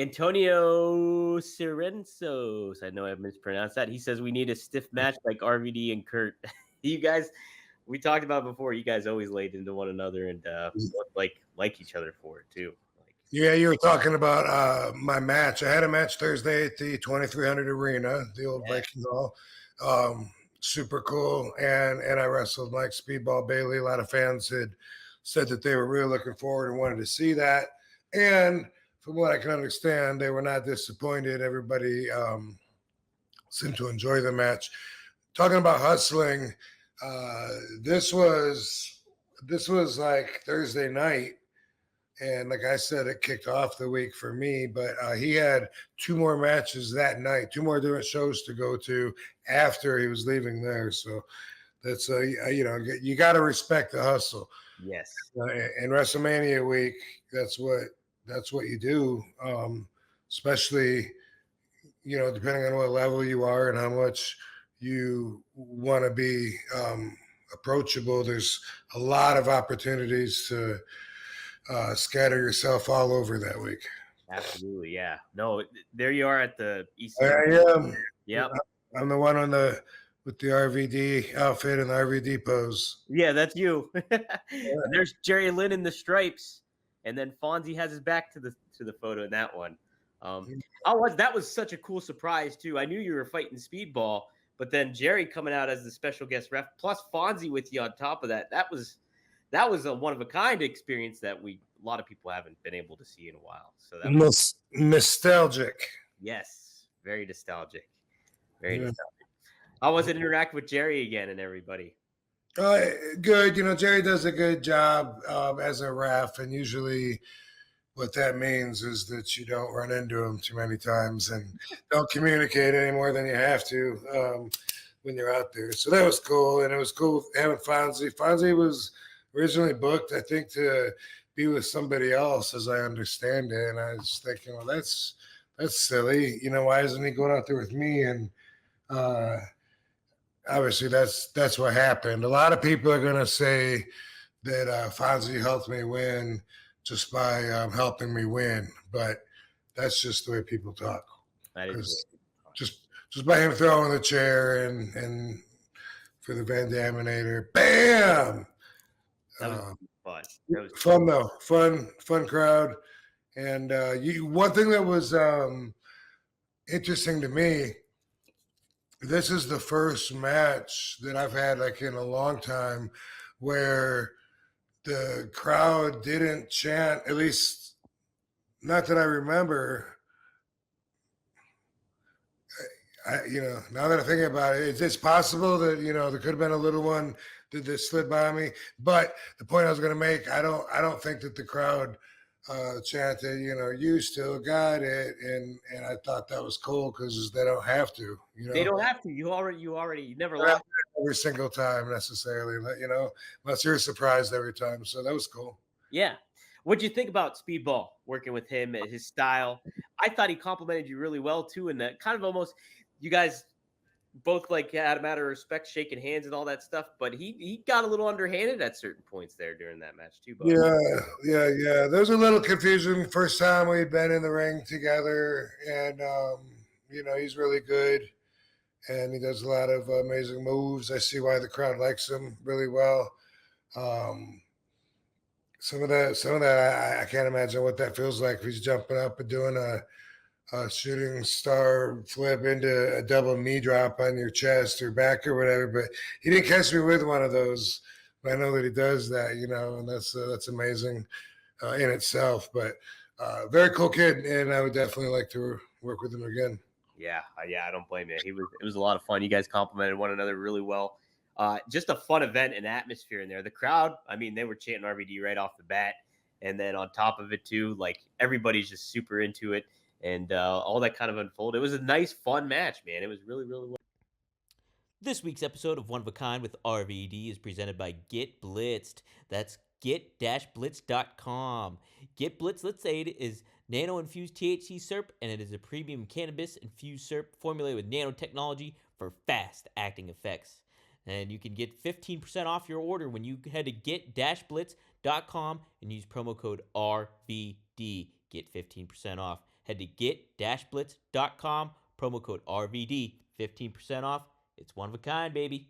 Antonio Cirensos. I know I mispronounced that. He says we need a stiff match like RVD and Kurt. You guys, we talked about before. You guys always laid into one another and like each other for it too. Like, Yeah, you were talking about my match. I had a match Thursday at the 2300 Arena, the old Viking Hall. Super cool. And I wrestled Mike Speedball Bailey. A lot of fans had said that they were really looking forward and wanted to see that. And from what I can understand, they were not disappointed. Everybody seemed to enjoy the match. Talking about hustling, this was like Thursday night. And like I said, it kicked off the week for me, but he had 2 more matches that night, 2 more different shows to go to after he was leaving there. So that's, you got to respect the hustle. yes. In WrestleMania week, that's what you do, especially, depending on what level you are and how much you want to be approachable. There's a lot of opportunities to scatter yourself all over that week. Absolutely, yeah. No, there you are at the ECW. I am. Yep. I'm the one with the RVD outfit and the RVD pose. Yeah, that's you. And there's Jerry Lynn in the stripes, and then Fonzie has his back to the photo in that one. That was such a cool surprise too. I knew you were fighting Speedball, but then Jerry coming out as the special guest ref, plus Fonzie with you on top of that. That was a one of a kind experience that a lot of people haven't been able to see in a while. So that was nostalgic. Yes, very nostalgic. Very nostalgic. How was it interact with Jerry again and everybody? Good. Jerry does a good job as a ref, and usually what that means is that you don't run into him too many times and don't communicate any more than you have to when you're out there. So that was cool, and it was cool having Fonzie. Fonzie was originally booked, I think, to be with somebody else, as I understand it. And I was thinking, well, that's silly. Why isn't he going out there with me? And obviously, that's what happened. A lot of people are going to say that Fonzie helped me win just by helping me win, but that's just the way people talk. Just by him throwing the chair and for the Van Daminator, bam. That was fun. Fun though, fun crowd. And one thing that was interesting to me, this is the first match that I've had like in a long time where the crowd didn't chant, at least not that I remember. Now that I think about it, it's possible that, there could have been a little one that slid by me. But the point I was going to make, I don't think that the crowd chanted, you still got it. And I thought that was cool because they don't have to. They don't have to. You never lost every single time necessarily, unless you're surprised every time. So that was cool. Yeah. What'd you think about Speedball, working with him and his style? I thought he complimented you really well too, and that kind of almost you guys both like had a matter of respect, shaking hands and all that stuff, but he got a little underhanded at certain points there during that match too. Both. Yeah. There's a little confusion. First time we'd been in the ring together, and he's really good, and he does a lot of amazing moves. I see why the crowd likes him really well. Some of that I can't imagine what that feels like if he's jumping up and doing a shooting star flip into a double knee drop on your chest or back or whatever. But he didn't catch me with one of those. But I know that he does that, and that's amazing in itself. But very cool kid, and I would definitely like to work with him again. Yeah, I don't blame you. It was a lot of fun. You guys complimented one another really well. Just a fun event and atmosphere in there. The crowd, they were chanting RVD right off the bat. And then on top of it too, like everybody's just super into it. And all that kind of unfolded. It was a nice, fun match, man. It was really, really well. This week's episode of One of a Kind with RVD is presented by Get Blitzed. That's get-blitz.com. Get Blitz Let's Aid is nano-infused THC syrup, and it is a premium cannabis-infused syrup formulated with nanotechnology for fast-acting effects. And you can get 15% off your order when you head to get-blitz.com and use promo code RVD. Get 15% off. head to get-blitz.com, promo code RVD, 15% off. It's one of a kind, baby.